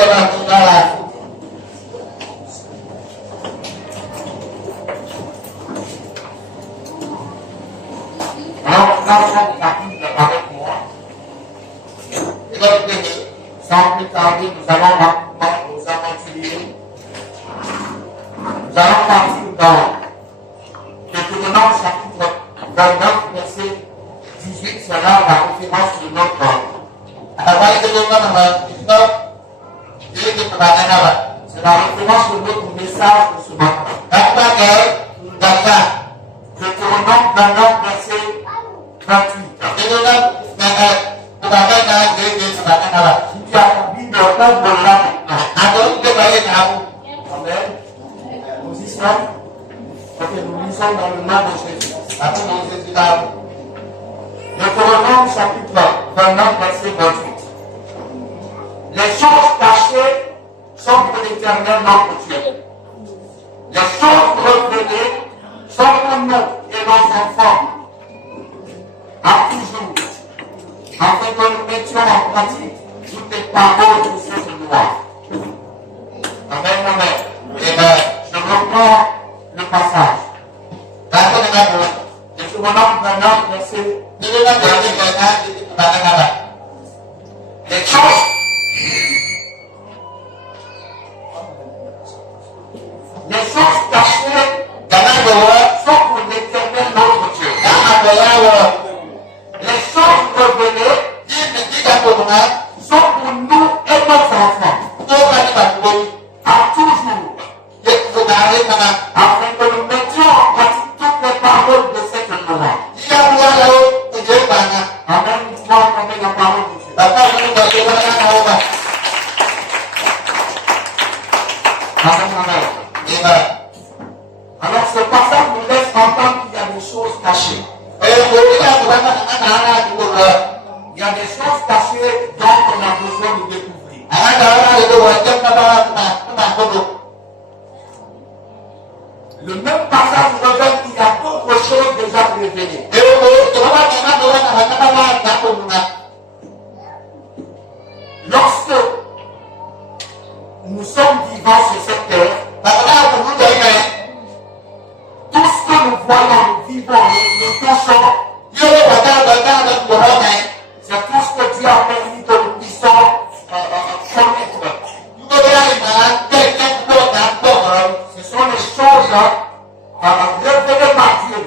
Alors, là, la Bible avec moi. Et donc, sans plus tarder, nous allons rapidement nous aventurer. Nous allons partir dans Deutéronome chapitre 29, verset 18. C'est là la référence de notre. C'est la référence de notre message de ce matin. Deutéronome 29, verset 28. Si tu as ta Bible, ouvre-la maintenant. Amen. Nous y sommes. Ok, nous lisons dans le nom de Jésus. Deutéronome chapitre 29, verset 28. Les choses cachées sont pour l'Éternel notre Dieu. Les choses révélées sont pour nous et nos enfants. À toujours. Afin que nous mettions en pratique toutes les paroles de cette loi. Amen, amen. Et je reprends le passage. Deutéronome 29, verset 28. Les choses. Les choses cachées sont pour l'Éternel notre Dieu. Les choses révélées sont pour nous et nos enfants. À toujours. Afin que nous mettions en pratique toutes les paroles de cette loi. Amen. Nous pouvons entendre la parole de Dieu. Amen, amen. Alors ce passage nous laisse entendre qu'il y a des choses cachées. Il y a des choses cachées dont on a besoin de découvrir. Le même passage révèle qu'il y a d'autres choses déjà révélées. Lorsque nous sommes vivants sur cette terre, tout ce que nous voyons, nous vivons, nous touchons, c'est tout ce que Dieu a permis que nous puissions connaître. Ce sont les choses révélées par Dieu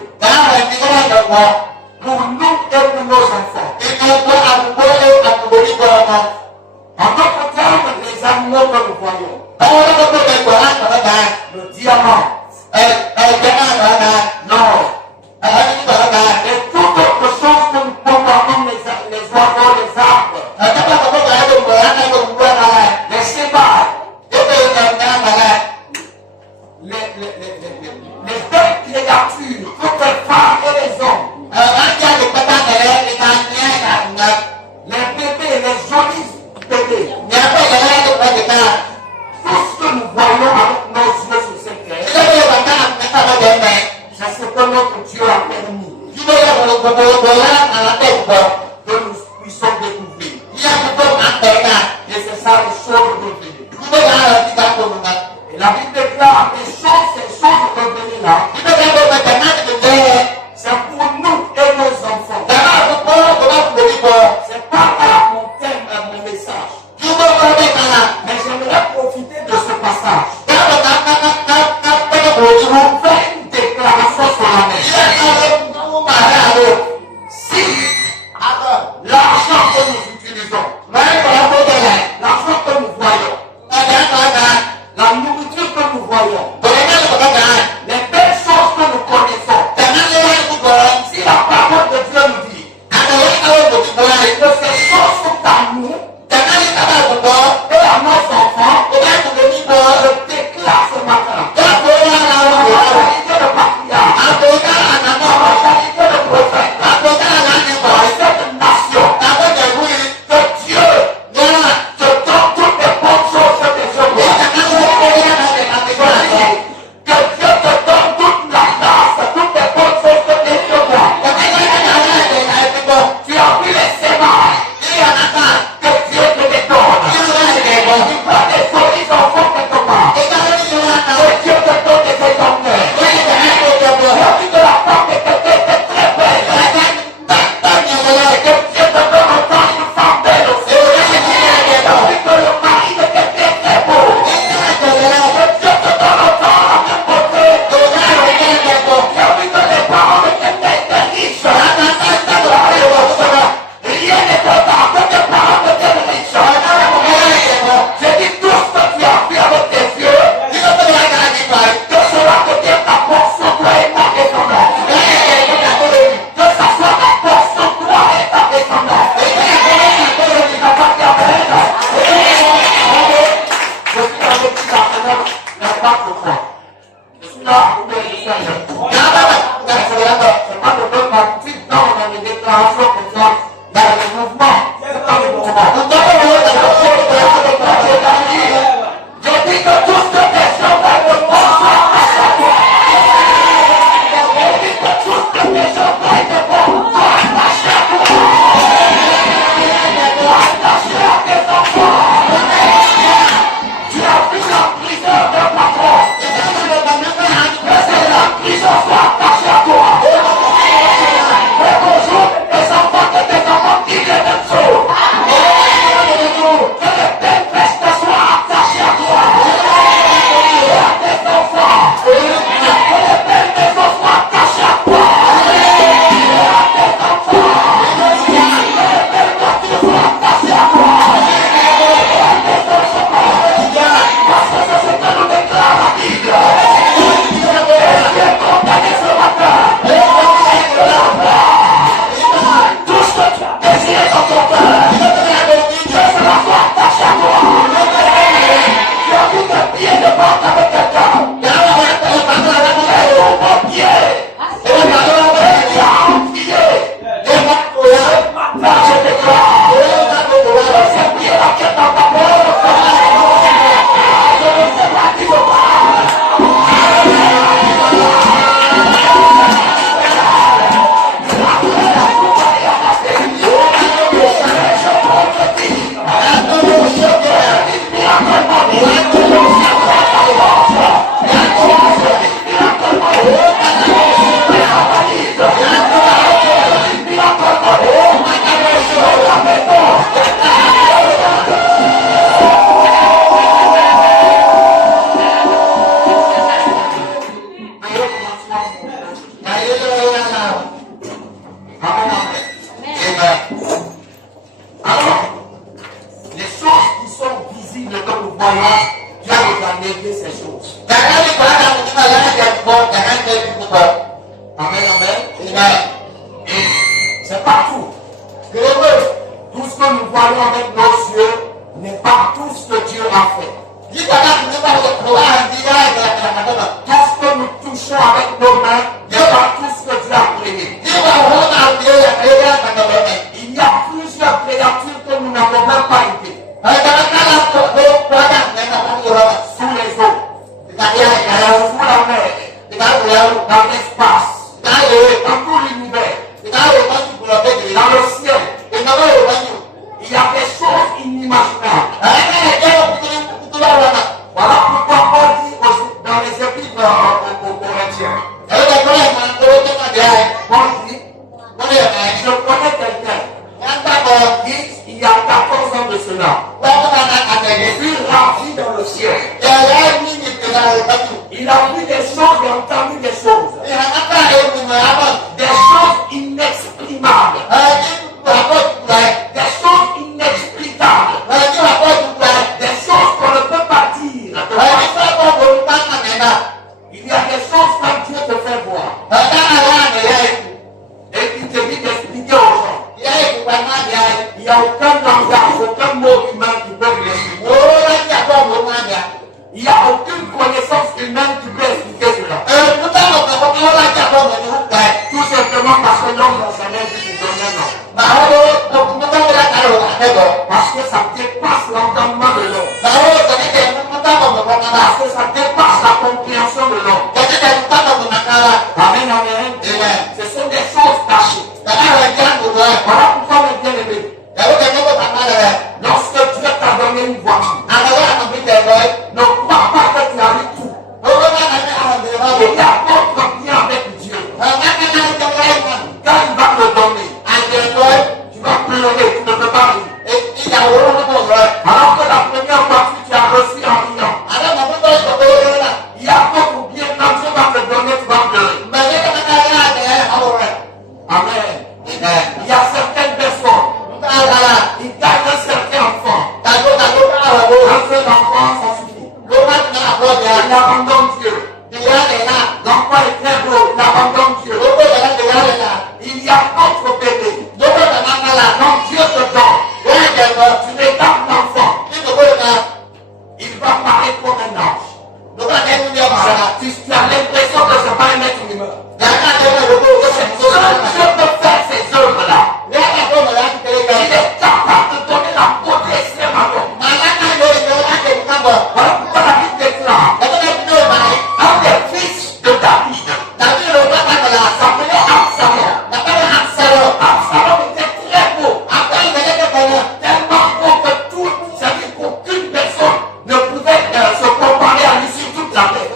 pour nous et pour nos enfants. En d'autres termes, les animaux que nous voyons, le diamant, l'or, et toute autre chose que nous pouvons comme les oiseaux, les arbres, les sébares, les belles créatures, toutes les femmes et les hommes, les bébés, les jolis bébés, tout ce que nous voyons avec nos yeux sur cette terre, croyant, Dieu a négligé ces choses. Amen, amen. Et c'est partout. Tout ce que nous voyons avec nos yeux n'est pas tout ce que Dieu a fait. Tout ce que nous touchons avec nos mains n'est pas tout ce que Dieu a créé. Il y a plusieurs créatures que nous n'avons même pas idée. Sous les eaux, sous la mer, dans l'espace, dans tout l'univers, dans le ciel. Il y a des choses inimaginables. Voilà pourquoi Paul dit dans les épîtres aux Corinthiens. Paul dit, je connais quelqu'un qui, il y a 14 ans de cela, fut ravi dans le ciel. Il a vu des choses et entendu des choses. Des choses inexprimables. Des choses inexplicables. Des choses qu'on ne peut pas dire. Il y a des choses que Dieu te fait voir. Et il te dit d'expliquer aux gens. Il n'y a aucun langage, aucun mot humain qui peut l'expliquer. Il n'y a aucune connaissance humaine qui peut expliquer cela. Tout simplement parce que l'homme n'a jamais vu pour donner un nom. Parce que ça dépasse l'entendement de l'homme. Parce que ça dépasse la compréhension de l'homme. Amen, amen. Ce sont des choses cachées. Voilà pourquoi mes bien-aimés, lorsque Dieu t'a donné une voiture, ne crois pas que tu as eu tout. Il y a d'autres biens avec Dieu. Quand il va te donner, tu vas pleurer, tu ne peux pas rire. Alors que la première voiture, tu as reçu en riant. Il y a d'autres biens, quand Dieu va te donner, tu vas pleurer. Amen. Il y a certaines personnes, ils gagnent un certain enfant. Un seul enfant, ça suffit. Il abandonne Dieu. L'enfant est très beau, il abandonne Dieu. Il y a d'autres bébés. Quand Dieu te donne, tu regardes l'enfant. Il va parler comme un ange. Tu as l'impression que ce n'est pas un être humain. Dieu peut faire ces œuvres-là. Il est capable de donner la beauté extrême à l'homme. Voilà pourquoi la Bible déclare un des fils de David s'appelait Absalom. Absalom était très beau. Tellement beau que tout, c'est-à-dire qu'aucune personne ne pouvait se comparer à lui sur toute la terre.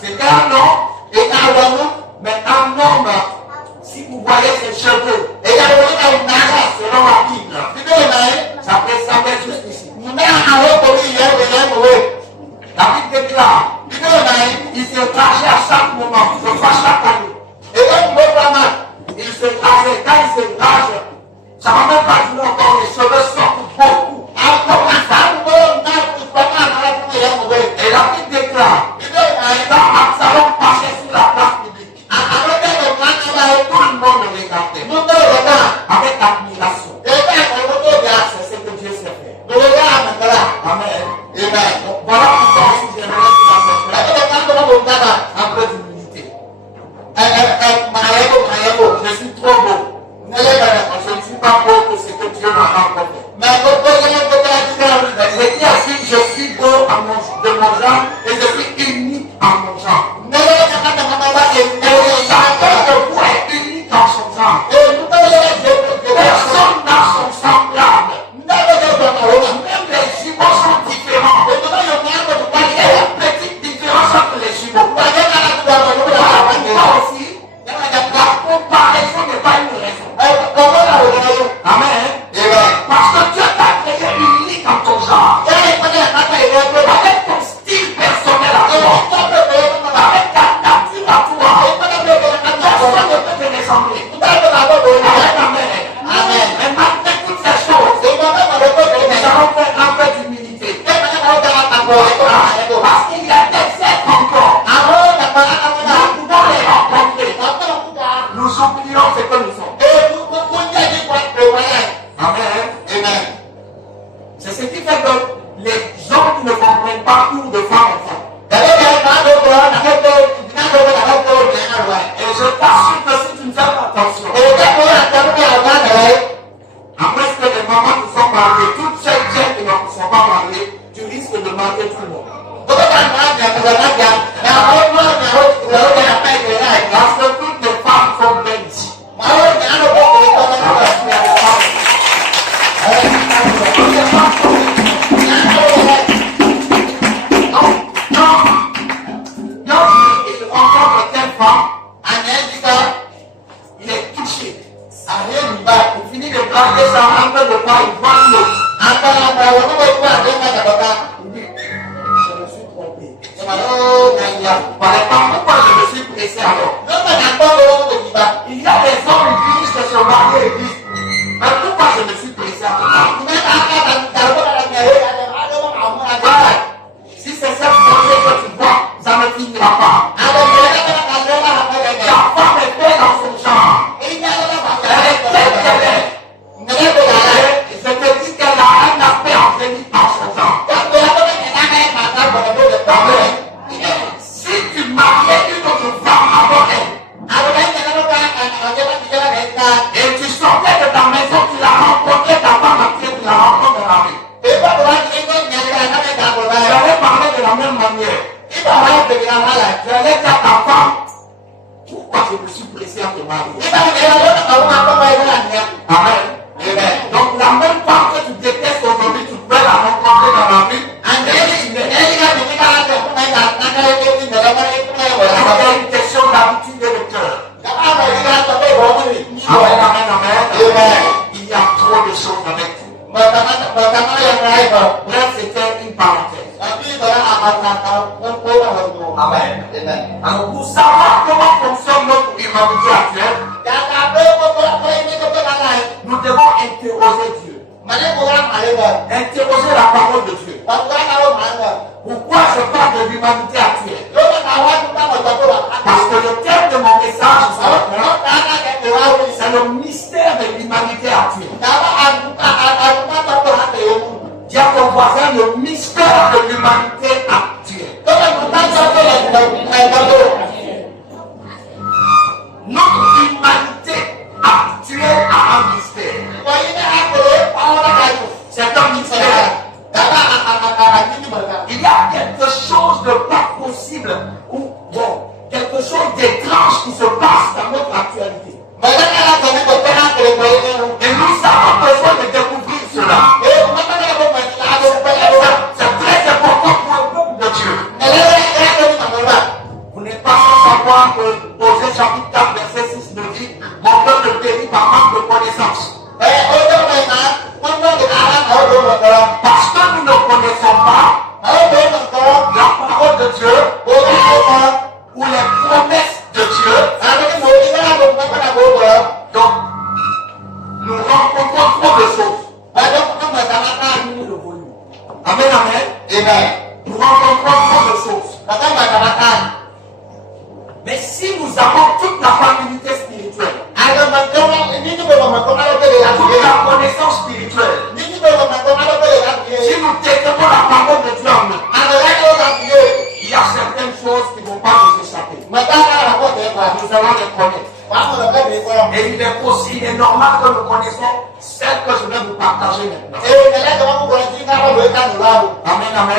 C'était un homme, mais un homme, si vous voyez ses cheveux, selon la Bible, ça descendait jusqu'ici. La Bible déclare, il se trachait à chaque moment, à chaque année. Il se trachait, quand il se trache, ça ne va même pas durer encore, les cheveux sortent beaucoup. Et la Bible déclare, quand Absalom marchait sur la place publique, tout le monde le regardait avec admiration. Amen. C'est ce qui fait que les gens qui ne comprennent pas où de faire enfant. Et je t'assure que si tu ne fais pas attention, après que les mamans qui sont mariées, toutes celles qui ne sont pas mariées, tu risques de marier tout le monde. Parce que toutes les femmes sont belles ici. Il est touché. Il finit de braquer ça, un peu de pas, il voit l'eau. Il dit, je me suis trompé. Par exemple, pourquoi je me suis pressé alors? Il y a des hommes qui finissent de se marier et disent, mais pourquoi je me suis pressé alors? Si c'est cette beauté que tu vois, ça ne finira pas. Ta femme est faite dans son genre. Elle est telle qu'elle est. Et je te dis qu'elle a un aspect angélique dans son genre. Si tu mariais une autre femme avant elle, et tu sortais de ta maison, tu l'as rencontrée, ta femme après, tu la rencontres dans la rue. Tu allais parler de la même manière. Tu allais dire à ta femme, pourquoi je me suis pressé à te marier? Amen. Donc la même femme que tu détestes aujourd'hui, tu peux la rencontrer dans la rue. C'est une question d'habitude et de cœur. Amen. Il y a trop de choses avec vous. Bref, c'était une parenthèse. Amen. Alors pour savoir comment fonctionne notre humanité actuelle, nous devons interroger Dieu. Interroger la parole de Dieu. Pourquoi je parle de l'humanité actuelle? Parce que le thème de mon message, c'est le mystère de l'humanité actuelle. Dis à ton voisin le mystère de l'humanité actuelle. Notre humanité actuelle a un mystère. C'est un mystère. Il y a quelque chose de pas possible ou bon, quelque chose d'étrange qui se passe dans notre actualité. Et nous avons besoin de découvrir cela. C'est très important pour le peuple de Dieu. Vous n'êtes pas sans savoir que Osée chapitre 4 verset 6 nous dit, mon peuple périt par manque de connaissance. Parce que nous ne connaissons pas la parole de Dieu ou les promesses de Dieu. Donc, nous rencontrons trop de choses. Amen, amen. Nous rencontrons trop de choses. Mais si nous avons toute la familité spirituelle, toute la connaissance spirituelle, si nous détenons la parole de Dieu en nous, il y a certaines choses qui ne vont pas nous échapper. Nous allons les connaître. Et il est normal que nous connaissons celles que je vais vous partager maintenant. Amen, amen.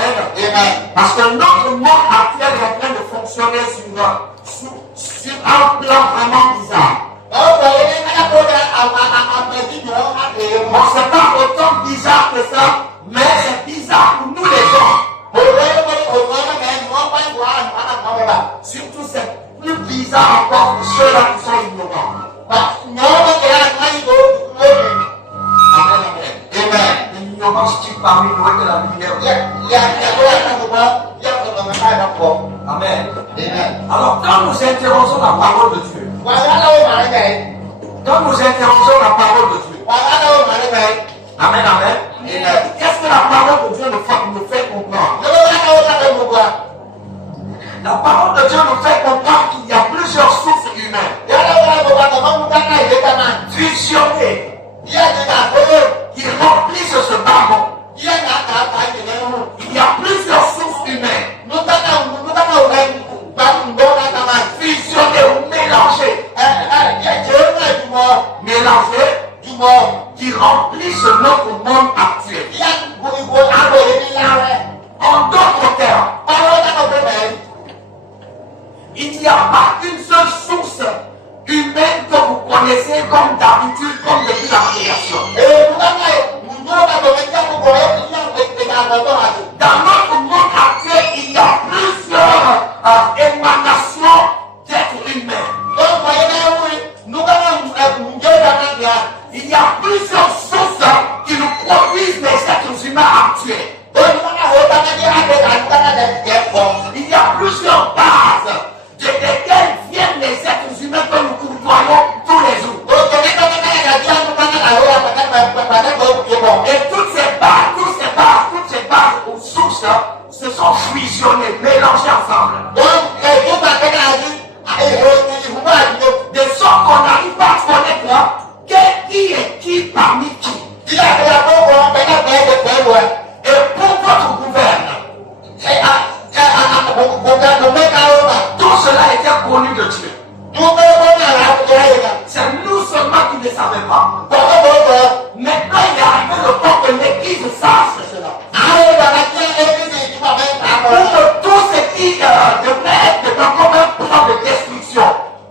Parce que notre monde actuel est en train de fonctionner sur un plan vraiment bizarre. Bon, c'est pas autant bizarre que ça, mais c'est bizarre pour nous les gens. Surtout c'est plus bizarre encore pour ceux-là qui sont ignorants. Amen. L'ignorance qui parmi nous est de la lumière. Amen. Alors quand nous interrogeons la parole de Dieu, quand nous interrogeons la parole de Dieu, amen, amen. Qu'est-ce que la parole de Dieu nous fait comprendre? La parole de Dieu nous fait comprendre qu'il y a plusieurs sources humaines. Fusionnées. Qui remplissent remplissent notre monde actuel. En d'autres termes, il n'y a pas une seule source humaine que vous connaissez comme d'habitude, comme depuis la création. Dans notre monde actuel, il y a plusieurs émanations d'êtres humains. Il y a plusieurs sources qui nous produisent les êtres humains actuels. Il y a plusieurs bases de lesquelles viennent les êtres humains que nous côtoyons tous les jours. Et toutes ces bases ou sources se sont fusionnées, mélangées ensemble. De sorte qu'on n'arrive pas à connaître qui est qui parmi qui. Et pour votre gouverne, tout cela était connu de Dieu. C'est nous seulement qui ne savions pas. Maintenant, il est arrivé le temps que l'Église sache cela. Pour que tout ce qui devrait être comme un plan de destruction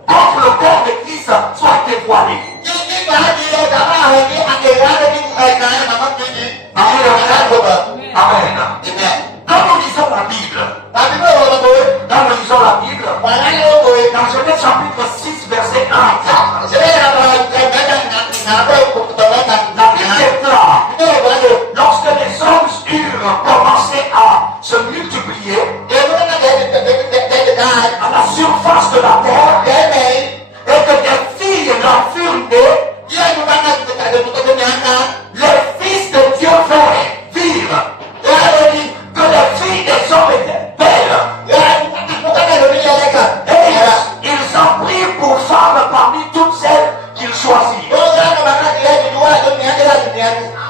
contre le corps de Christ soit dévoilé. Amen. Quand nous lisons la Bible, dans Genèse chapitre 6, verset 1 à 4, la Bible déclare, lorsque les hommes eurent commencé à se multiplier à la surface de la terre, et que des filles leur furent nées, les fils de Dieu virent que les filles des hommes étaient belles. Et ils en prirent pour femmes parmi toutes celles qu'ils choisirent.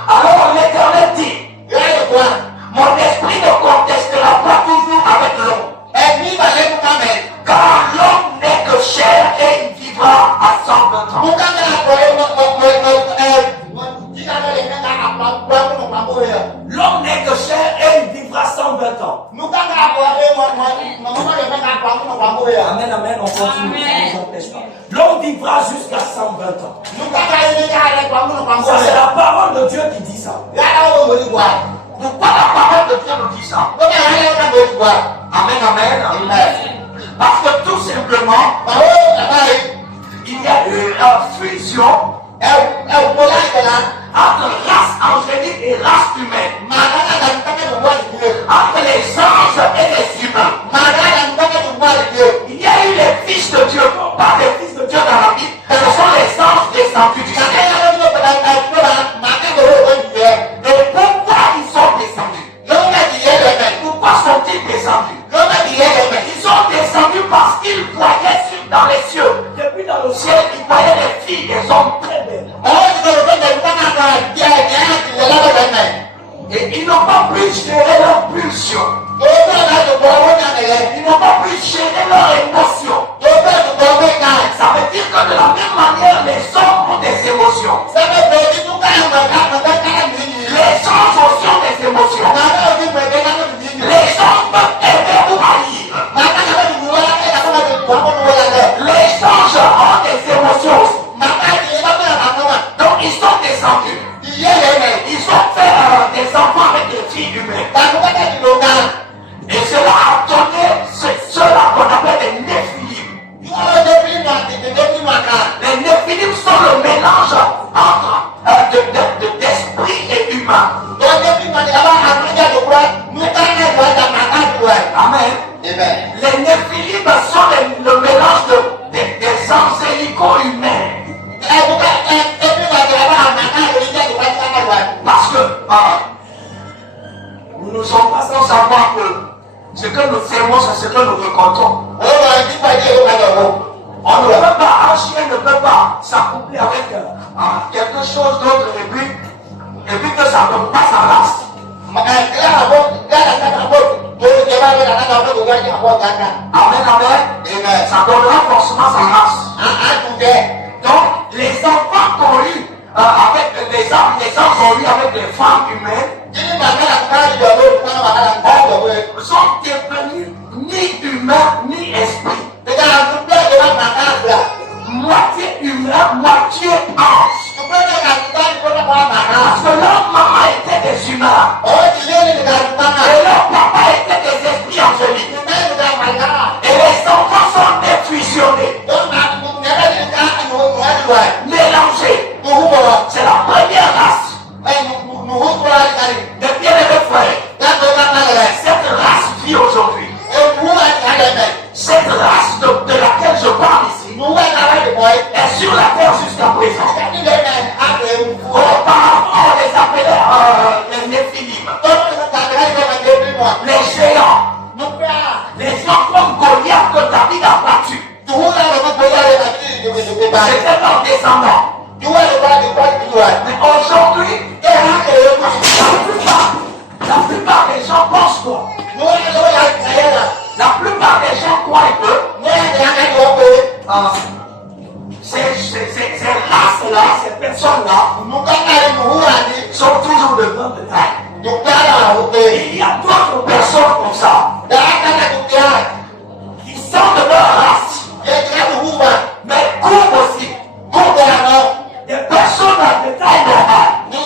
Alors l'Éternel dit, mon esprit ne contestera pas toujours avec l'homme. Car l'homme n'est que chair et il vivra à 120 ans. L'homme n'est que chair et il vivra 120 ans. Amen, amen, on continue, ça ne empêche pas. L'homme vivra jusqu'à 120 ans. Ça, c'est la parole de Dieu qui dit ça. Pourquoi la parole de Dieu nous dit ça? Amen, amen, amen. Parce que tout simplement, il y a eu une fusion entre race angélique et race humaine, entre les anges et les humains. Il y a eu les fils de Dieu, pas les fils de Dieu dans la Bible, ce sont les anges descendus du ciel. Et pourquoi ils sont descendus? Pourquoi sont-ils descendus? Ils sont descendus parce qu'ils voyaient dans les cieux. Depuis dans le ciel, ils voyaient les filles des hommes très belles. Et ils n'ont pas pu gérer leur pulsion. Ils n'ont pas pu gérer leur émotion. Ça veut dire que de la même manière, les hommes ont des émotions. Les gens aussi ont des émotions. Les gens peuvent aimer ou haïr. Les anges ont des émotions aussi. Donc ils sont descendus. Ils ont fait des enfants avec des filles humaines. Et cela a donné cela qu'on appelle les néphilim. Les néphilim sont le mélange entre d'esprit et humain. Amen. Les néphilim sont le mélange des angélicaux humains. Parce que nous ne sommes pas sans savoir que ce que nous aimons, c'est ce que nous récoltons. On ne peut pas, un chien ne peut pas s'accoupler avec quelque chose d'autre et puis que ça ne passe à race. Amen, amen. Ça donnera forcément sa race. Donc, les enfants qu'ont eu avec les hommes ont eu avec les femmes humaines sont devenus ni humains ni esprits. Moitié humain, moitié ange. Parce que leur maman était des humains. Et leur papa était des esprits angéliques. Et les enfants sont fusionnés, mélangés. C'est la première race. De bien-aimés frères, cette race vit aujourd'hui. Cette race de laquelle je parle ici est sur la terre jusqu'à présent. Auparavant, on les appelait les Néphilim, les géants, les gens comme Goliath que David a battu. C'était leurs descendants. Mais aujourd'hui, la plupart des gens pensent quoi? La plupart des gens croient que ces races-là, ces personnes-là, sont toujours de grande taille. Et il y a d'autres personnes comme ça, qui sont de leur race, mais courent aussi. Des personnes de taille normale, mais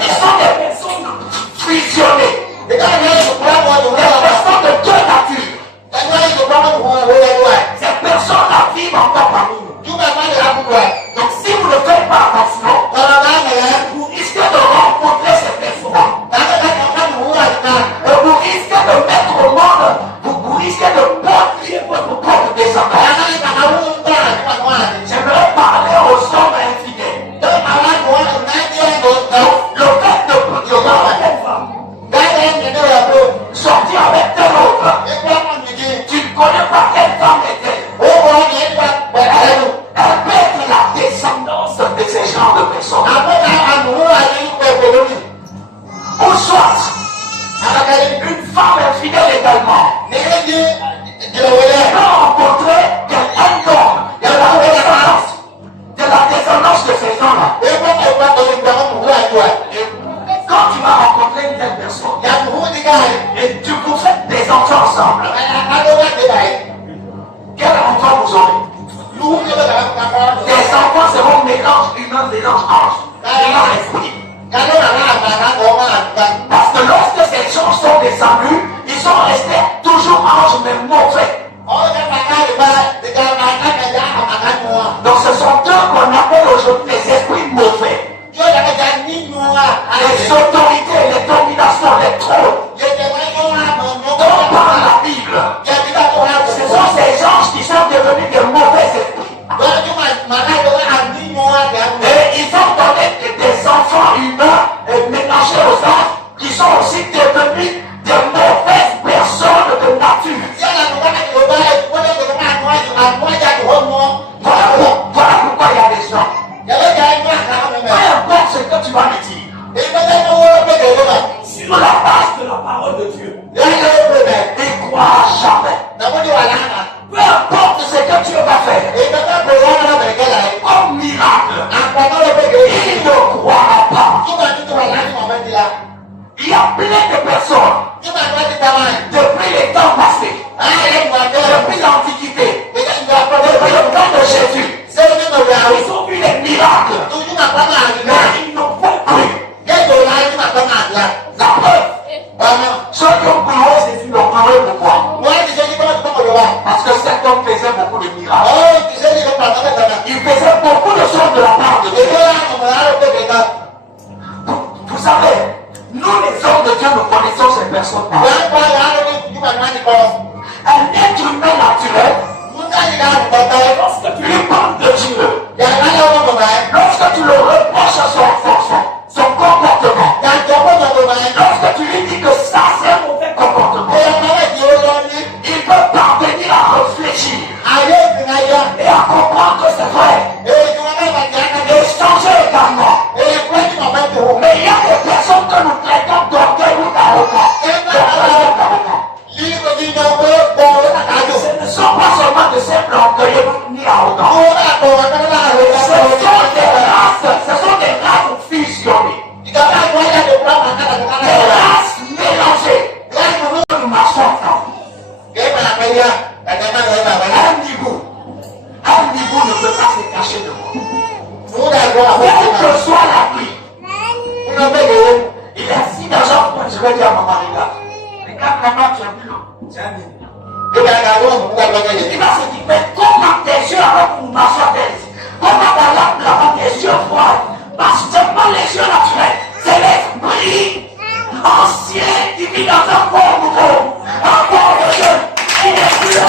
qui sont des personnes fusionnées, des personnes de deux natures. Ces personnes-là vivent encore parmi nous. Donc si vous ne faites pas attention, vous risquez de rencontrer ces personnes. Vous risquez de mettre au monde, vous risquez de produire votre propre descendance. J'aimerais parler aux hommes infidèles. Le fait de sortir avec tel autre, tu ne connais pas quelle femme était. Elle peut être la descendance de ces genres de personnes. Ou soit une femme infidèle également. Elle a rencontré un homme de la descendance de ces gens-là. Quand tu vas rencontrer une telle personne et tu vous faites des enfants ensemble, quel enfant vous aurez? Les enfants seront mélange humain, mélange ange, mélange esprit. Parce que lorsque ces gens sont descendus, ils sont restés toujours anges mais mauvais. Donc ce sont eux qu'on appelle aujourd'hui les esprits mauvais. Les autorités, les dominations, les trônes dont parle la Bible. Ce sont ces anges qui sont devenus de mauvais esprits. Et ils ont donné des enfants humains mélangés aux anges qui sont aussi devenus de mauvaises personnes de nature. Voilà pourquoi il y a des gens. Peu importe ce que tu vas me dire, sur la base de la parole de Dieu, et crois jamais. Peu importe ce que Dieu va faire, comme miracle, il ne croira pas. Il y a plein de personnes, depuis les temps passés, depuis l'Antiquité, depuis le temps de Jésus, ils ont vu les miracles, mais ils n'ont pas cru. La preuve, ceux qui ont cru Jésus l'ont cru pourquoi? Parce que cet homme faisait beaucoup de miracles. Il faisait beaucoup de choses de la part de Dieu. Vous savez, nous les hommes de Dieu, nous connaissons ces personnes. Un être humain naturel, lorsque tu lui parles de Dieu, lorsque tu le reproches à son comportement, lorsque tu lui dis que ça c'est un mauvais comportement, il peut parvenir à réfléchir et à comprendre que c'est vrai et changer également. Mais il y a des personnes que nous traitons d'orgueil ou d'arrogant. Ce ne sont pas seulement de simples orgueilleux ni arrogants. Ce sont des races surnaturel. C'est l'esprit ancien qui vit dans un corps nouveau. Un corps de Dieu qui n'est plus là.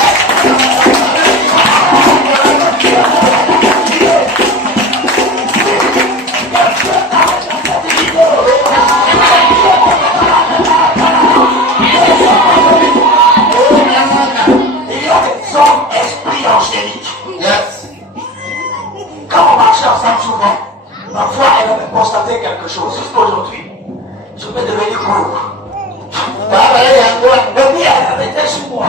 Il y a des hommes esprits angéliques. Yes. Quand on marche ensemble souvent, parfois elle avait constaté quelque chose. Jusqu'aujourd'hui, je vais devenir court. Le bien, elle avait été sur moi.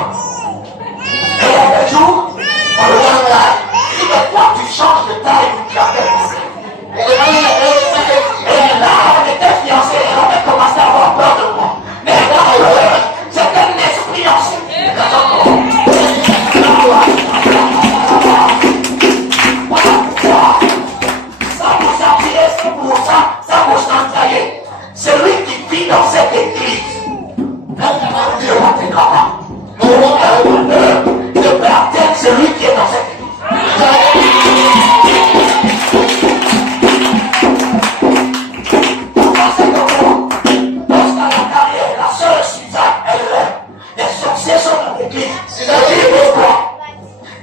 Et un jour, on le voit là. Il dit, mais toi, tu changes de taille ou tu appelles. Et là, on était fiancés et on a commencé à avoir peur de moi. Mais là, c'est un esprit ancien. Celui qui vit dans cette église, ne peut atteindre celui qui est dans cette église. Parce qu'à la carrière, la sœur Suzanne, elle les sorciers sont dans l'église.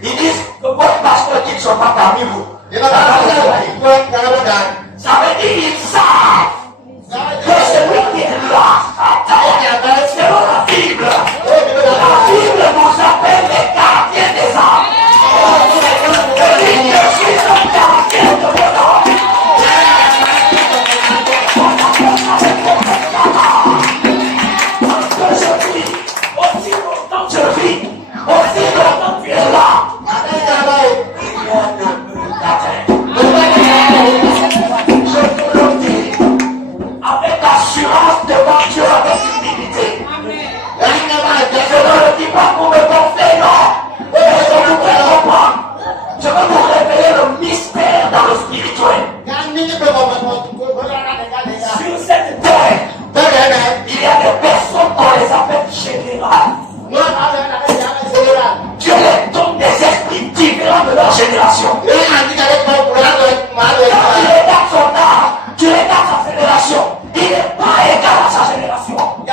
Ils disent que votre pasteur qui ne sont pas parmi vous. Ça veut dire qu'ils savent que celui qui est là, c'est dans la Bible. La Bible nous appelle les gardiens des âmes. Je suis un gardien de mon âme. Que je vis, aussi longtemps que je vis, aussi longtemps que tu es là. Je te le dis, avec assurance devant Dieu, avec humilité. Je ne le dis pas pour me gonfler, non. Mais je voudrais comprendre. Je veux vous révéler le mystère dans le spirituel. Sur cette terre, il y a des personnes qu'on les appelle générales. Dieu les donne des esprits différents de leur génération. Quand il regarde son âme, tu regardes sa génération, il n'est pas égal à sa génération. Il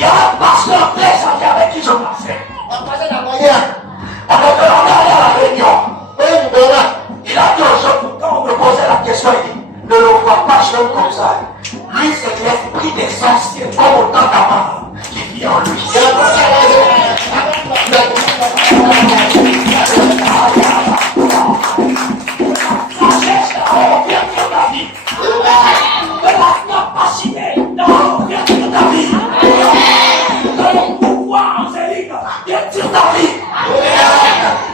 y a un pasteur très âgé avec qui je marchais. On est allé à la réunion. Il a dit aux jeunes, quand on me posait la question, il dit, ne le vois pas jeune comme ça. Lui, c'est l'esprit des anciens, comme au temps d'Abraham, qui vit en lui. De la capacité d'enlever sur ta vie. De mon pouvoir angélique vient sur ta vie.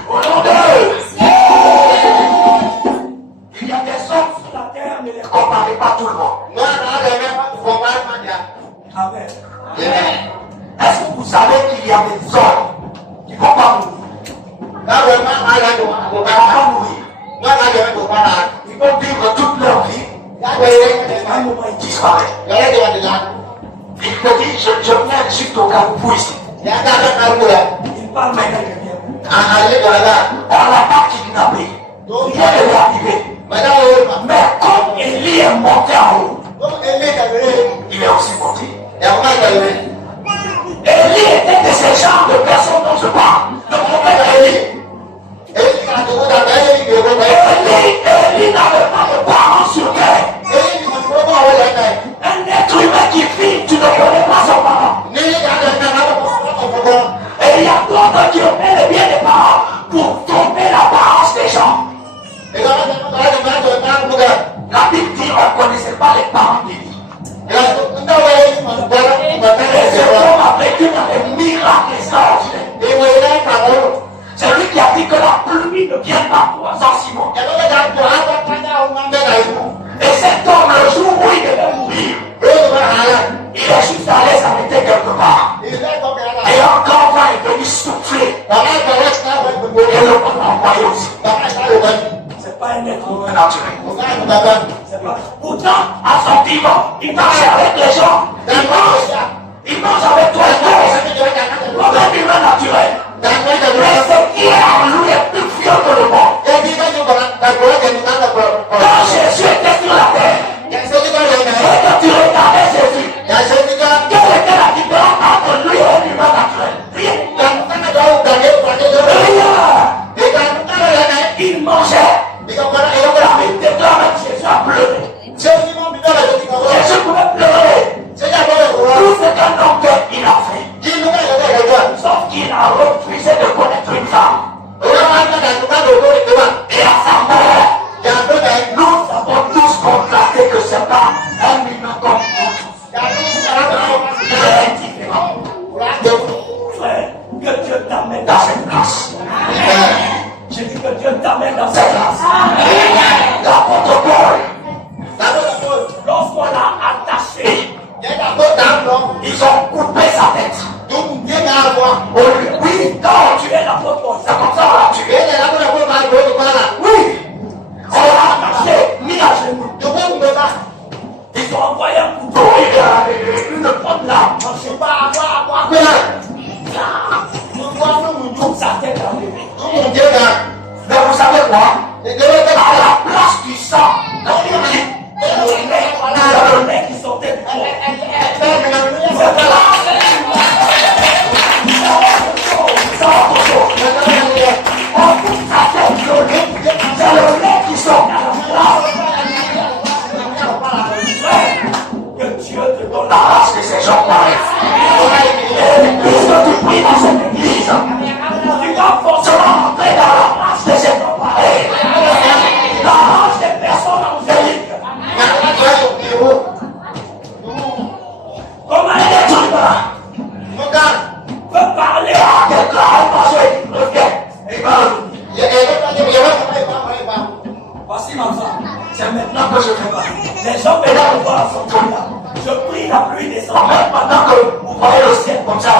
Au nom de il y a des hommes sur la terre, ne les comparez pas tout le monde. Amen. Est-ce que vous savez qu'il y a des hommes qui ne vont pas mourir? Ils vont pas mourir. Ils vont vivre toute leur vie. À un moment, ils disparaissent. Il te dit, je viens juste au Cameroun ici. Il parle maintenant de bien. On l'a pas kidnappé. Rien ne lui est arrivé. Mais comme Élie est monté en haut, il est aussi monté. Élie était de ces genres de personnes dont je parle. Le prophète Élie. Élie n'avait pas de parents sur terre. Un être humain qui vit, tu ne connais pas son parent. Et il y a d'autres qui ont fait le bien des parents pour tromper l'apparence des gens. La Bible dit on ne connaissait pas les parents d'Élie. Et cet homme a vécu dans des miracles extraordinaires. C'est lui qui a dit que la pluie ne vient pas pour Simon. Et cet homme, le jour où il devait mourir, il est juste allé s'arrêter quelque part. Et un grand vent est venu souffler. Et le vent l'a envoyé aussi. C'est pas un être humain naturel. Pourtant, à son vivant, il marche avec les gens. Il mange avec toi et toi. Comme un humain naturel. Mais ce qui est en lui est plus vieux que le monde. Quand Jésus constater que c'est pas un humain comme nous. Il est différent. Frère, que Dieu t'amène dans cette place. J'ai dit que Dieu t'amène dans cette place. L'apôtre Paul, lorsqu'on l'a attaché, ils ont coupé sa tête. Oui, quand on tuait l'apôtre Paul, c'est comme ça on l'a tué. Oui, on l'a attaché, mis à genoux. Ils ont envoyé un couteau, une bonne lame. Je ne sais pas, toute sa tête a levé. Mais vous savez quoi? À la place du sang, le mec qui sortait du corps. C'est le mec qui sort à la place. Que Dieu te donne la race que ces gens paraissent. Puisque tu pries dans cette église, tu dois forcément entrer dans la race de ces gens pareils. La race des personnes angéliques. Comment est-ce que tu peux parler à quelqu'un parce qu'il revient? Voici ma femme, c'est maintenant que je fais pas. Les gens me voir sont comme là. Je prie la pluie descend. Même pendant que vous voyez le ciel comme ça,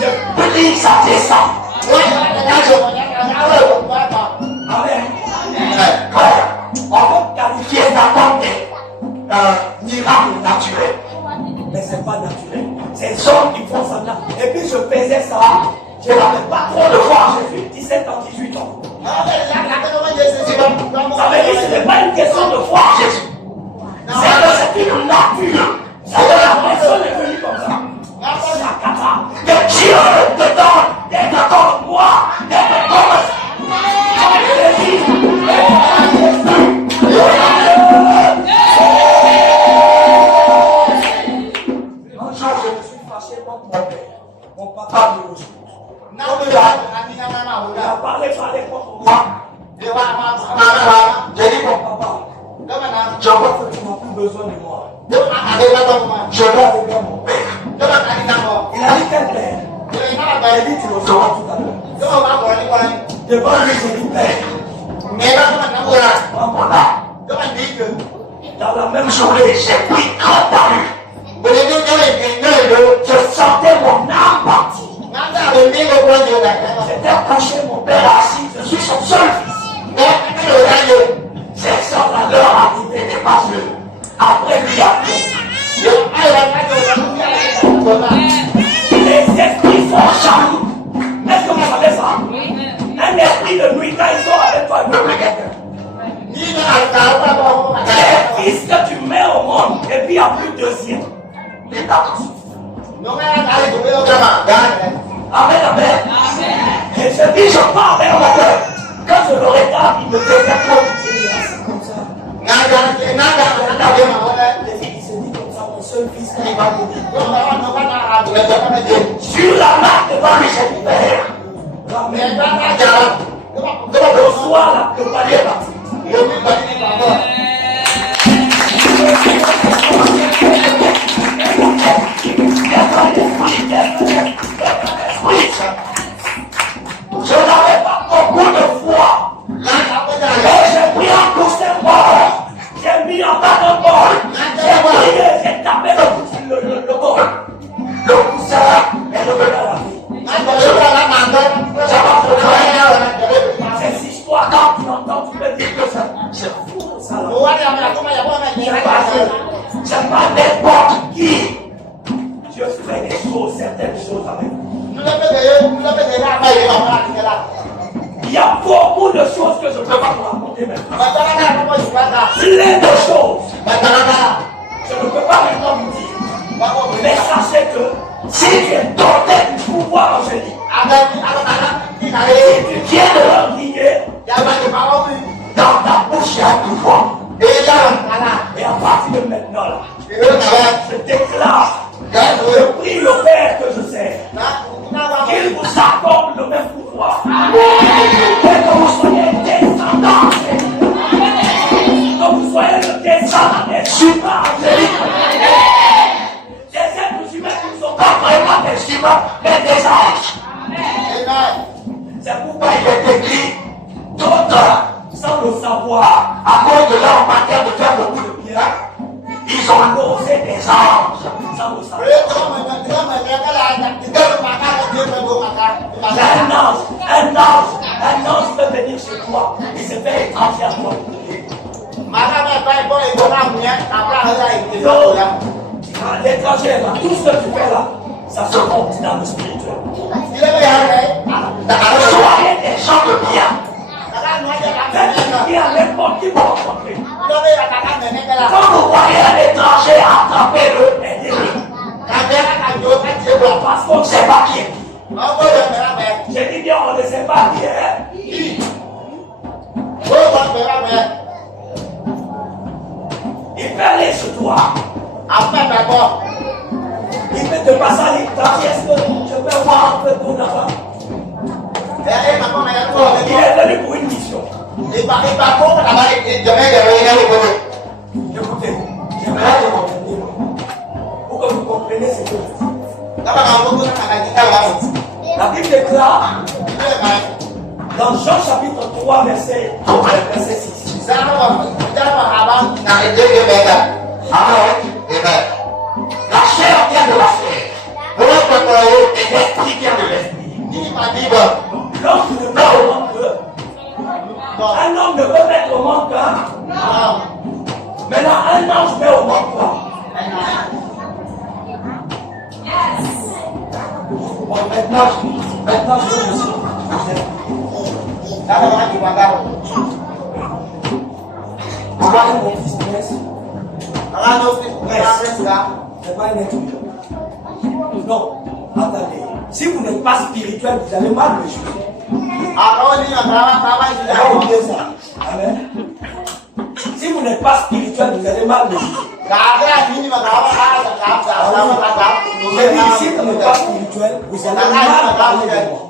je prie ça descend. Amen. On peut qualifier ça comme des miracles naturels. Mais ce n'est pas naturel. C'est les hommes qui font ça là. Et puis je faisais ça. Je n'avais pas trop de foi en Jésus. 17 ans, 18 ans. Ça veut dire que ce n'est pas une question de foi en Jésus. C'est que c'est une nature. C'est que la personne est venue comme ça. Que Dieu te donne d'être comme moi, d'être comme Jésus. Un jour, je me suis fâché contre mon père. Mon papa me reçoit. Il a parlé contre moi. J'ai dit mon papa, je vois que tu n'as plus besoin de moi. Je vais avec mon père. Il a dit quel père? J'ai dit tu le sauras tout à l'heure. Devant lui, j'ai dit père. Dans la même journée, j'ai pris 30 balles. Je sentais mon âme partir. J'étais couché, mon père assis, je suis son seul fils. Ces gens-là, leur arrivée n'est pas sûre. Après lui, les esprits sont jaloux. Est-ce que vous savez ça? Un esprit de nuit, quand ils sont avec toi, il peut plus quelqu'un. Les fils que tu mets au monde, et puis il n'y a plus de deuxième. Les attention. Amen, amen. Et je dis, je parle vers mon cœur. Quand je le regarde, il me fait trop. Comme ça. Les filles, il se dit comme ça, mon seul fils, quand il va mourir. Sur la main devant lui, j'ai dit, père. Le soir, là, le palier est parti. Je n'avais pas beaucoup de foi. Et j'ai pris un coussin mort. J'ai mis en bas de bol. J'ai prié, j'ai tapé le bol. Le coussin est revenu à la vie. Ces histoires, quand tu entends, tu me dis que c'est fou, ça. C'est pas n'importe qui. Dieu fait des choses, certaines choses avec vous. Il y a beaucoup de choses que je ne peux pas vous raconter maintenant. Plein de choses. Je ne peux pas maintenant vous dire. Mais sachez que si tu es doté du pouvoir angélique, si tu viens de leur lier, dans ta bouche il y a un pouvoir. Et à partir de maintenant là, je déclare, je prie le Père que je sais, qu'il vous accorde le même pouvoir. Et que vous soyez descendants, que vous soyez ne suis pas angélique. Des êtres humains qui ne sont pas vraiment des humains, mais des anges. C'est pourquoi il est écrit, d'autres, sans le savoir, à cause de leur manière de faire beaucoup de bien, ils ont losé des anges, sans le savoir. Un ange peut venir chez toi et se faire étranger à toi. L'étranger là, tout ce que tu fais là, ça se compte dans le spirituel. Soyez des gens de bien. Faites bien à n'importe qui vous rencontrez. Quand vous voyez un étranger, attrapez-le, aidez-le. Parce qu'on ne sait pas qui est qui. J'ai dit bien, on ne sait pas qui est. Il peut aller sur toi. Il peut te passer à l'étranger. Est-ce que je peux voir un peu ton enfant? Il est venu pour une mission. Écoutez, j'aimerais que vous compreniez. Pour que vous compreniez ce que je dis. La Bible déclare dans Jean chapitre 3, verset 6. La chair vient de la chair. Et l'esprit vient de l'esprit. L'homme ne peut au manque. Un homme ne peut mettre au manque. Maintenant, un ange met au manque. Bon, maintenant, je veux aussi. Vous voyez mon fils Prince? C'est pas un être humain. Non, attendez. Si vous n'êtes pas spirituel, vous allez mal le juger. Amen. Si vous n'êtes pas spirituel, vous allez mal le juger. J'ai dit, si vous n'êtes pas spirituel, vous allez mal parler de moi.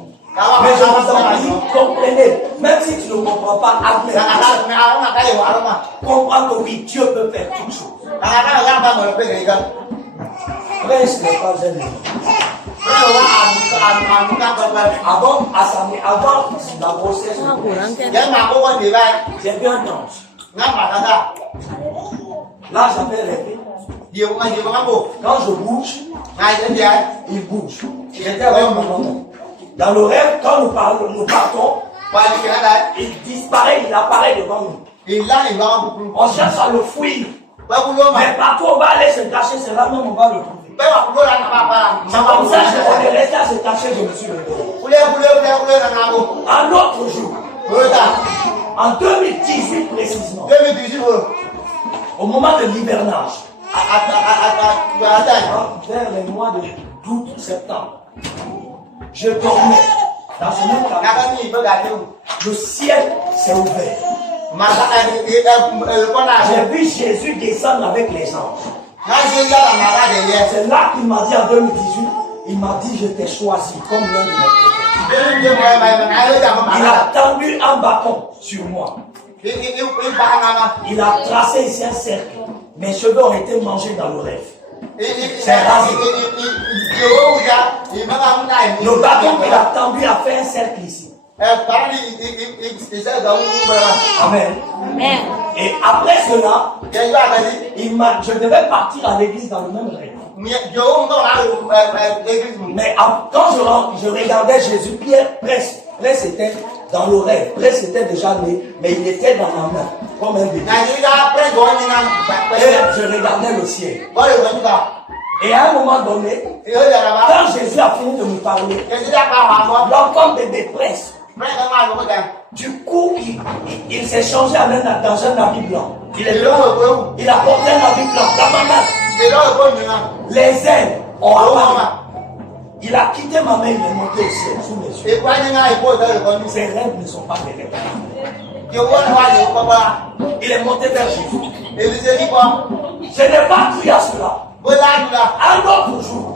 Mais je vous en dis, comprenez, même si tu ne comprends pas, admets. Comprends que oui, Dieu peut faire toutes choses. Prince n'est pas un homme. Avant la grossesse, j'ai vu un ange. Là, j'avais rêvé. Quand je bouge, il bouge. J'étais avec mon maman. Dans le rêve, quand nous partons, il disparaît, il apparaît devant nous. On cherche à le fuir. Mais partout on va aller se cacher, c'est là même on va le trouver. C'est comme ça qu'on est resté à se cacher, je me suis levé. Un autre jour, en 2018 précisément, au moment de l'hivernage, vers les mois d'août, septembre, je dormais dans ce même cabinet. Le ciel s'est ouvert. J'ai vu Jésus descendre avec les anges. C'est là qu'il m'a dit en 2018, il m'a dit je t'ai choisi comme l'un de mes prophètes. Il a tendu un bâton sur moi. Il a tracé ici un cercle. Mes cheveux ont été mangés dans le rêve. C'est rasé. Le bâton qu'il a tendu a fait un cercle ici. Amen. Et après cela, je devais partir à l'église dans le même rêve. Mais quand je regardais Jésus, Pierre, presque était dans le rêve. Presque était déjà né, mais il était dans ma main, comme un bébé. Et je regardais le ciel. Et à un moment donné, quand Jésus a fini de me parler, l'homme comme bébé presse. Du coup, il s'est changé dans un habit blanc. Il a porté un habit blanc dans ma main. Les ailes ont apparu. Il a quitté ma main, il est monté au ciel sous mes yeux. Ses rêves ne sont pas des rêves. Il est monté vers Jésus. Je n'ai pas cru à cela. Un autre jour,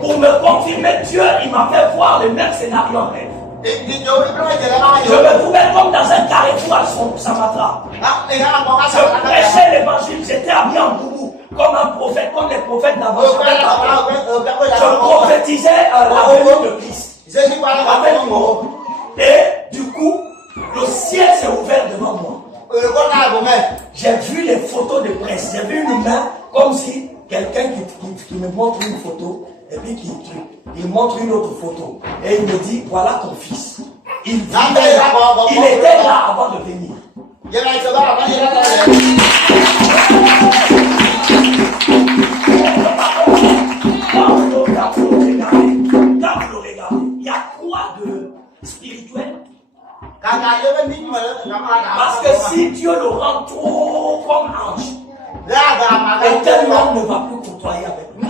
pour me confirmer, Dieu, il m'a fait voir le même scénario en rêve. Je me trouvais comme dans un carrefour à Samatra. Je prêchais l'évangile, j'étais habillé en boubou, comme un prophète, comme les prophètes d'avant. Je prophétisais la venue de Christ. Et du coup, le ciel s'est ouvert devant moi. J'ai vu les photos de presse. J'ai vu une main comme si quelqu'un qui me montre une photo et puis il montre une autre photo. Et il me dit, voilà ton fils. Il était là avant de venir. Quand vous le regardez, il y a quoi de spirituel? Parce que si Dieu le rend trop comme ange, aucun homme ne va plus côtoyer avec lui.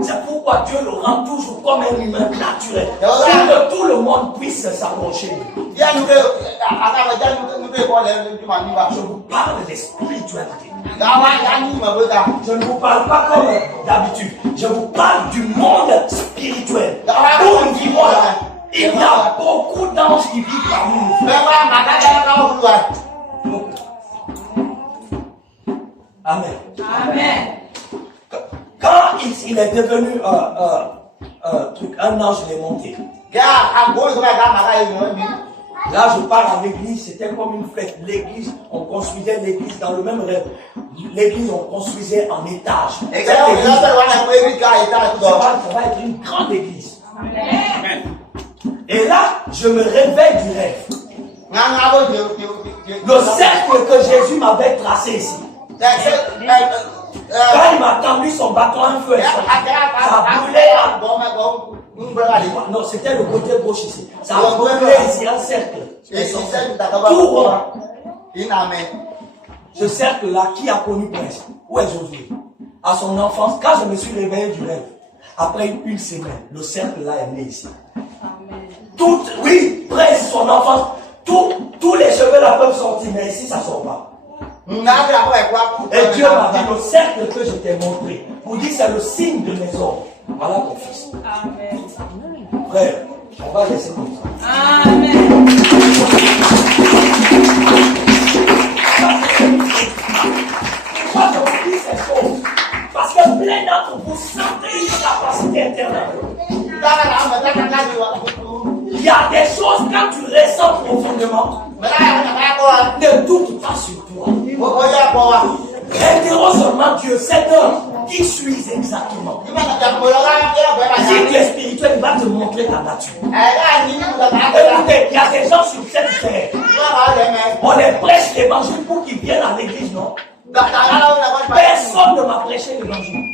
C'est pourquoi Dieu le rend toujours comme un humain naturel. Pour que tout le monde puisse s'approcher de lui. Je vous parle de spiritualité. Je ne vous parle pas comme d'habitude. Je vous parle du monde spirituel. Où nous vivons là. Il y a beaucoup d'anges qui vivent parmi nous. Amen. Amen. Quand il est devenu un ange démonté. Là, je pars à l'église, c'était comme une fête. L'église, on construisait l'église dans le même rêve. L'église, on construisait en étage. Ça va être une grande église. Amen. Et là, je me réveille du rêve. Le cercle que Jésus m'avait tracé ici. Quand il m'a tendu son bâton, un feu est sorti. Ça brûlait. Non, c'était le côté gauche ici. Ça brûlait ici, un cercle. Tout rond. Ce cercle-là, qui a connu Prince? Où est Josué? À son enfance, quand je me suis réveillé du rêve, après une semaine, le cercle-là est né ici. Oui, Prince, son enfance, tous les cheveux là peuvent sortir, mais ici, ça ne sort pas. Et Dieu m'a dit le cercle que je t'ai montré, pour dire c'est le signe de mes ordres. Voilà ton fils. Amen. Frère, on va laisser comme ça. Amen. Pourquoi je vous dis ces choses? Parce que plein d'entre vous sentez une capacité intérieure. Il y a des choses quand tu ressens profondément. Ne doute pas sur toi. Interroge seulement Dieu, Seigneur, qui suis exactement. Si tu es spirituel, il va te montrer ta nature. Écoutez, il y a des gens sur cette terre. On les prêche l'évangile pour qu'ils viennent à l'église, non? Personne ne m'a prêché l'évangile.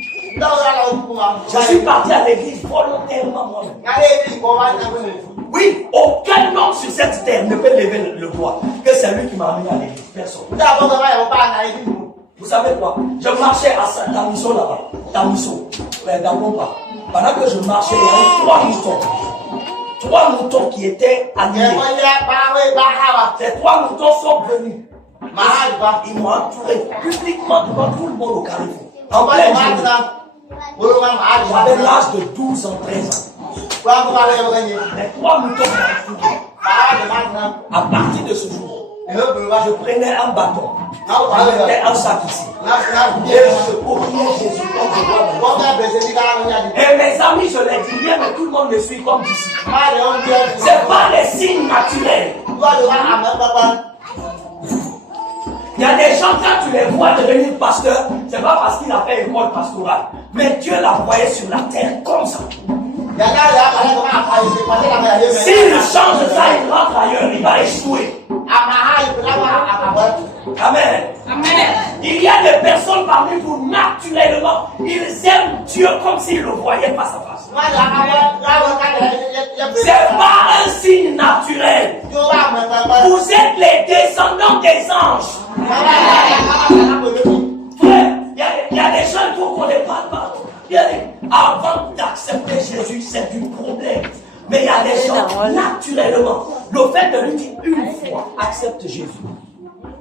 Je suis parti à l'église volontairement moi-même. Oui, aucun homme sur cette terre ne peut lever le doigt que c'est lui qui m'a amené à l'église. Personne. Vous savez quoi? Je marchais à Tamiso là-bas. Tamiso, dans mon pas. Pendant que je marchais, il y avait 3 moutons. 3 moutons qui étaient animés. Ces 3 moutons sont venus. Ils m'ont entouré publiquement devant tout le monde au carrefour. En plein jour. J'avais l'âge de 12 ans, 13 ans. Les 3 moutons m'ont entouré. À partir de ce jour, je prenais un bâton. Je mettais un sac ici. Et je courais Jésus comme je vois. Et mes amis, je les dis bien, mais tout le monde me suit comme disciple. Ce n'est pas les signes naturels. Il y a des gens, quand tu les vois devenir pasteur, ce n'est pas parce qu'il a fait école pastorale. Mais Dieu l'a envoyé sur la terre comme ça. S'il change ça, il rentre ailleurs, il va échouer. Amen. Amen. Il y a des personnes parmi vous, naturellement, ils aiment Dieu comme s'ils le voyaient face à face. C'est pas un signe naturel. Vous êtes les descendants des anges. Frère, il y a des gens pour qu'on les parle pas. Avant d'accepter Jésus, c'est du problème. Mais il y a des gens, naturellement, le fait de lui dire une fois, accepte Jésus.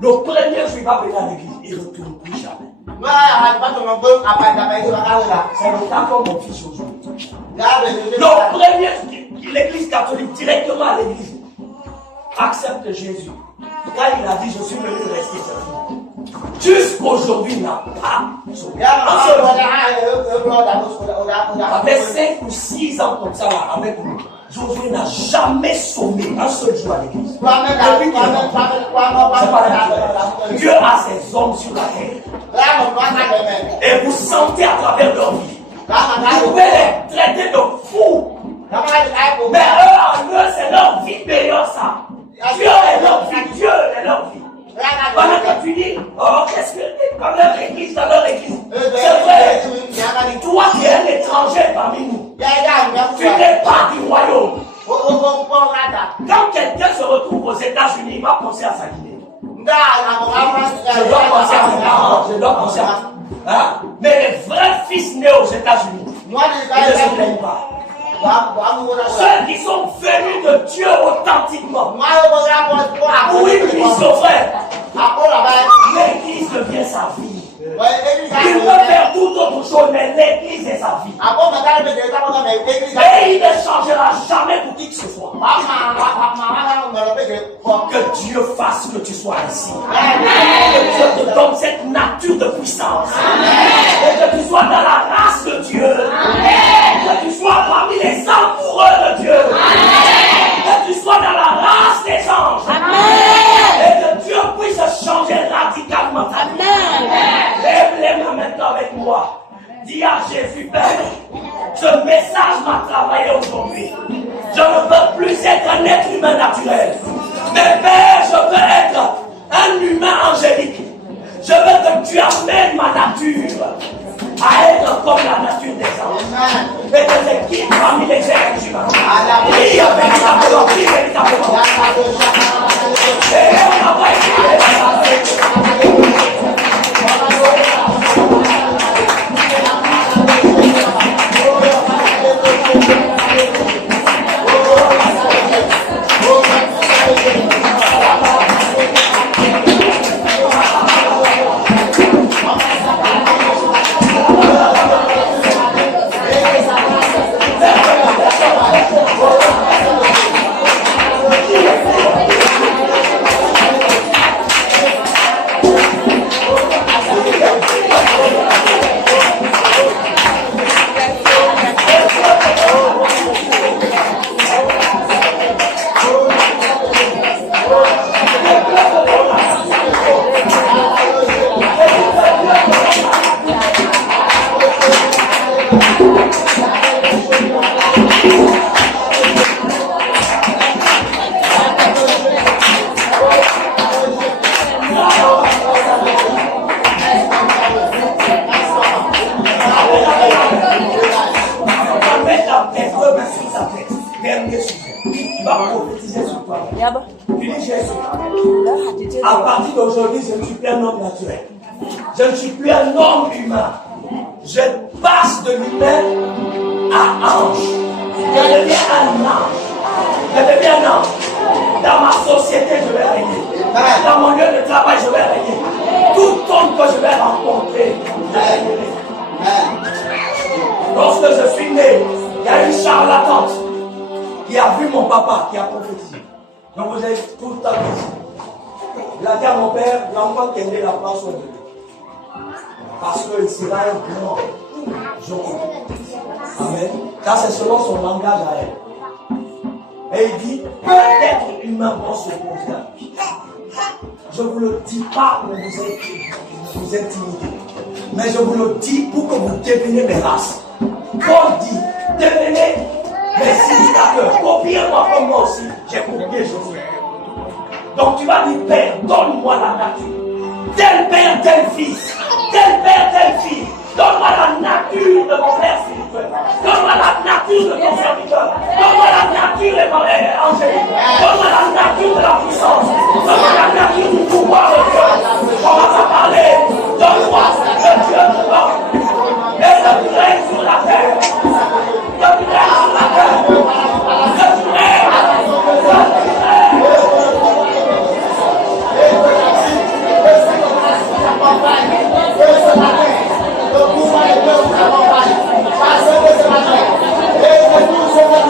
Le premier jour, il va venir à l'église, il ne retourne plus jamais. C'est le cas comme mon fils aujourd'hui. Le premier, l'église catholique, directement à l'église, accepte Jésus. Quand il a dit, je suis venu rester seul. Jusqu'aujourd'hui, il n'a pas sauvé. Après 5 ou 6 ans comme ça, là, avec nous, Josué n'a jamais sauvé un seul jour à l'église. Depuis qu'il est mort, c'est pas naturel. Dieu a ses hommes sur la terre. Et vous sentez à travers leur vie. Vous pouvez les traiter de fous. Mais eux, en eux, c'est leur vie meilleure, ça. Dieu est leur vie, Dieu est leur vie. Pendant que tu dis, oh, qu'est-ce que dans leur église, c'est vrai, toi qui es un étranger parmi nous, tu n'es pas du royaume. Quand quelqu'un se retrouve aux États-Unis, il va penser à sa Guinée. Je dois penser à mes parents, je dois penser à. Hein? Mais les vrais fils nés aux États-Unis, ils ne se plaignent pas. Ceux qui sont venus de Dieu authentiquement, pour une vie sauvée, l'église devient sa vie. Il peut faire tout autre chose, mais l'église est sa vie. Et il ne changera jamais pour qui que ce soit. Que Dieu fasse que tu sois ainsi. Que Dieu te donne cette nature de puissance. Et que tu sois dans la race de Dieu. Que tu sois parmi les amoureux de Dieu. Que tu sois dans la race des anges. Et que Dieu puisse changer radicalement ta vie. Lève les mains maintenant avec moi. Dis à Jésus, Père, ce message m'a travaillé aujourd'hui. Je ne veux plus être un être humain naturel. Mais Père, je veux être un humain angélique. Je veux que tu amènes ma nature à être comme la nature des anges. Et que c'est qui parmi les êtres humains. Prie véritablement, prie véritablement. Et on va écrire. À partir d'aujourd'hui, je ne suis plus un homme naturel. Je ne suis plus un homme humain. Je passe de l'humain à ange. Je deviens un ange. Je deviens un ange. Dans ma société, je vais régner. Dans mon lieu de travail, je vais régner. Tout homme que je vais rencontrer, je régnerai. Lorsque je suis né, il y a une charlatante qui a vu mon papa, qui a prophétisé. Donc vous avez tout le temps dit. Il a dit à mon père, l'enfant qui est né, la prend soin de lui. Parce qu'il sera un grand jour. Amen. Ça, c'est selon son langage à elle. Et il dit, peut-être humain vont s'opposer à lui. Je ne vous le dis pas pour vous intimider. Mais je vous le dis pour que vous deveniez mes races. Paul dit, devenez mes imitateurs. Copiez-moi comme moi aussi. J'ai copié Jésus. Donc tu vas dire, Père, donne-moi la nature. Tel père, tel fils. Tel père, telle fille. Donne-moi la nature de mon père spirituel. Donne-moi la nature de ton serviteur. Donne-moi la nature angélique. Donne-moi la nature de la puissance. Donne-moi la nature du pouvoir de Dieu. Commence à parler. Donne-moi le Dieu de l'homme. Et je règne sur la terre. Je règne sur la terre. Je règne. Parce que ce matin, et que nous sommes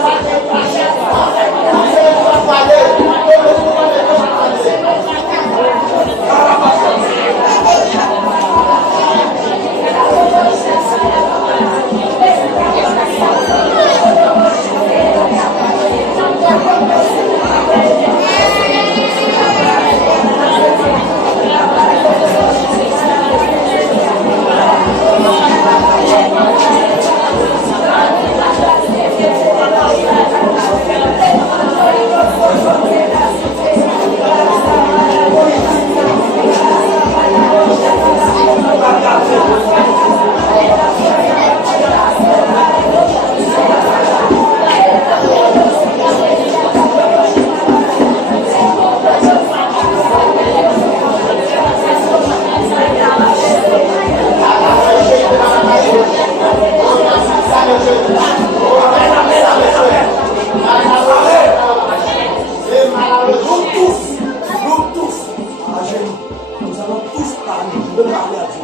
tous parler, je veux parler à Dieu.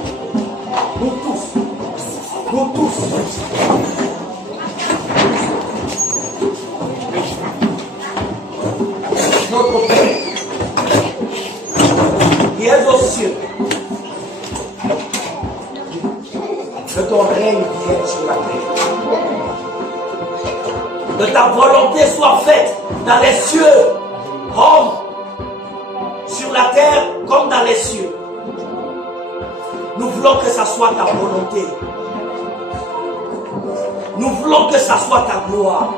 Nous tous. Nous tous. Notre Père, qui est aux cieux, que ton règne vienne sur la terre. Que ta volonté soit faite dans les cieux, comme sur la terre, comme dans les cieux. Nous voulons que ça soit ta volonté. Nous voulons que ça soit ta gloire.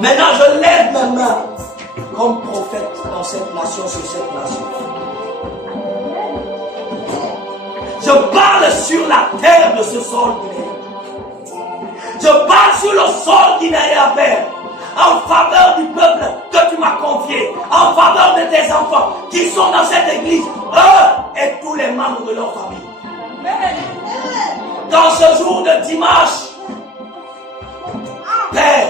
Maintenant, je lève mes mains comme prophète dans cette nation, sur cette nation. Je parle sur la terre de ce sol guinéen. Je parle sur le sol guinéen, Père, en faveur du peuple que tu m'as confié, en faveur de tes enfants qui sont dans cette église, eux et tous les membres de leur famille. Dans ce jour de dimanche, Père,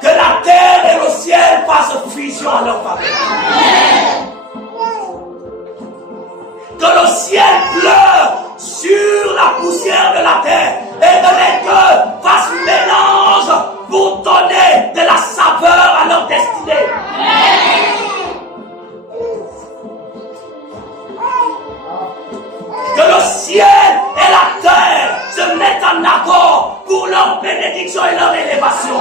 que la terre et le ciel fassent fusion à leur faveur. Que le ciel pleure sur la poussière de la terre et que les deux fassent mélange pour donner de la saveur à leur destinée. Que le ciel et la terre se mettent en accord pour leur bénédiction et leur élévation.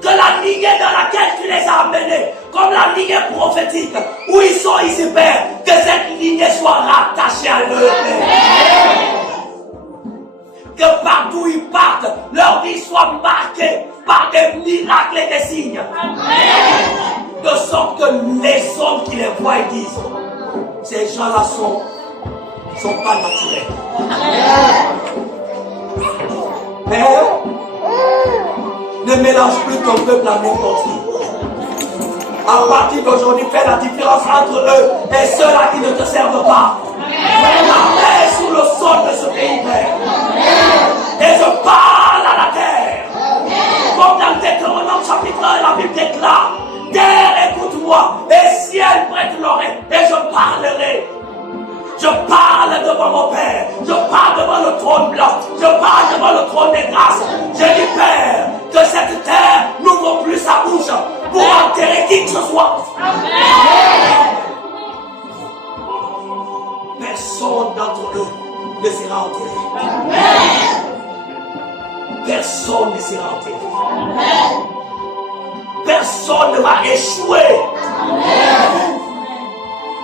Que la lignée dans laquelle tu les as amenés, comme la lignée prophétique, où ils sont ici, Père, que cette lignée soit rattachée à eux, Père. Que partout où ils partent, leur vie soit marquée par des miracles et des signes. De sorte que les hommes qui les voient disent, ces gens-là sont pas naturels. Père, ne mélange plus ton peuple à n'importe qui. À partir d'aujourd'hui, fais la différence entre eux et ceux-là qui ne te servent pas. La paix sur le sol de ce pays, Père. Et je parle à la terre. Comme dans le Deutéronome chapitre 1, la Bible déclare, terre, écoute-moi, et ciel, prête l'oreille, et je parlerai. Je parle devant mon Père, je parle devant le trône blanc, je parle devant le trône des grâces. Je dis, Père, que cette terre n'ouvre plus sa bouche pour enterrer qui que ce soit. Personne d'entre eux ne sera enterré. Personne ne sera enterré. Personne ne va échouer.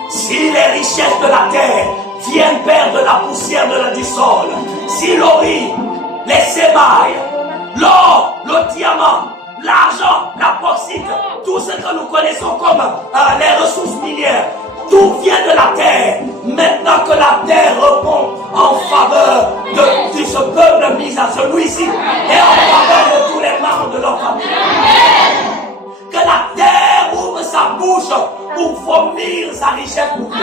Si les richesses de la terre viennent perdre la poussière du sol, si l'orient, les sémailles, l'or, le diamant, l'argent, la bauxite, tout ce que nous connaissons comme les ressources minières, tout vient de la terre. Maintenant que la terre répond en faveur de ce peuple mis à genoux ici et en faveur de tous les membres de leur famille. Que la terre ouvre sa bouche pour vomir sa richesse pour vous.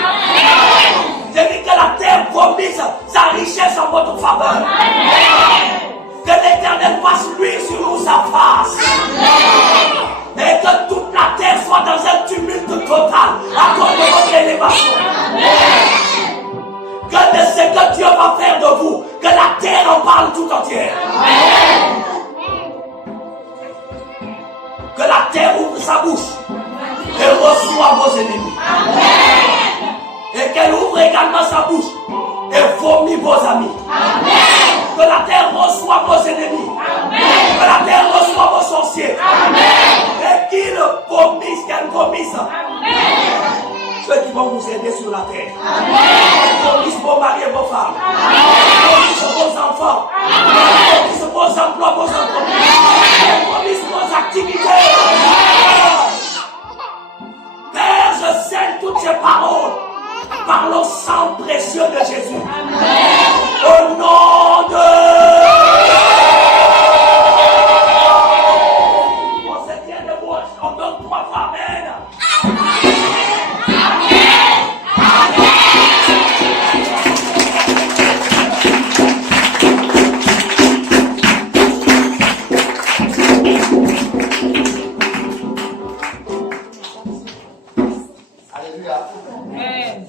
Je dis que la terre vomisse sa richesse en votre faveur. Que l'Éternel fasse luire sur nous sa face. Et que toute la terre soit dans un tumulte total à cause de votre élévation. Que de ce que Dieu va faire de vous, que la terre en parle tout entière. Que la terre ouvre sa bouche et reçoit vos ennemis. Et qu'elle ouvre également sa bouche et vomit vos amis. Que la terre reçoit vos ennemis. Que la terre reçoit vos sorciers. Et qu'ils vomissent, qu'elle vomisse. Ceux qui vont vous aider sur la terre. Vomissent vos maris et vos femmes. Vomissent vos enfants. Vomissent vos emplois, vos entreprises. Vomissent vos activités. Père, je scelle toutes ces paroles par le sang précieux de Jésus. Au nom de... On se tient debout, on donne 3 fois Amen. Alléluia. Amen.